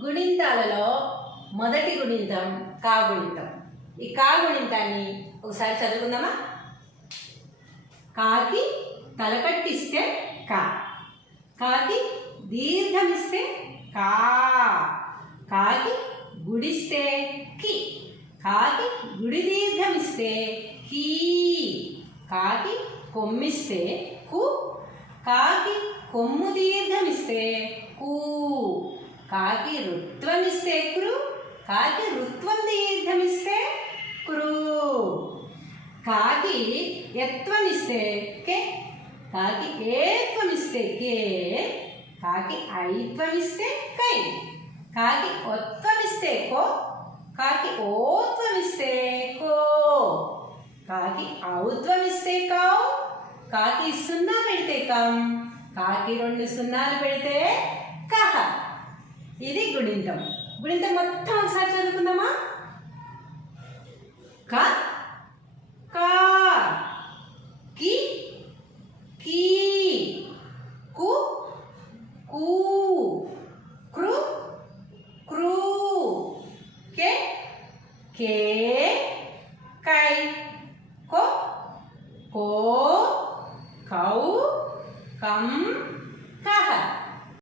గుణింతాలలో మొదటి గుణింతం కాగుణింతం ఈ కాగుణింతాన్ని ఒకసారి చదువుకుందామా? కాకి తలకట్టిస్తే కా. కాకి దీర్ఘమిస్తే కా. కాకి గుడిస్తే కి. కాకి గుడి దీర్ఘమిస్తే కీ కాకి కొమ్మిస్తే కు. కాకి కొమ్ము దీర్ఘమిస్తే కూ. కాకి రుత్వమిస్తే క్రు కాకి రుత్వం దీర్ఘమిస్తే క్రూ. కాకి ఎత్వమిస్తే కే కాకి ఏత్వమిస్తే కే కాకి ఐత్వమిస్తే కై కాకి ఒత్వమిస్తే కో కాకి ఓత్వమిస్తే కో కాకి ఔత్వమిస్తే కావు కాకి సున్నా పెడితే కం కాకి రెండు సున్నాలు పెడితే ఇది గుణింతం. గుణింతం మొత్తం ఒకసారి చదువుకుందామా? క కా కి కీ కు క్రూ కే కే కై కో కో కౌ కం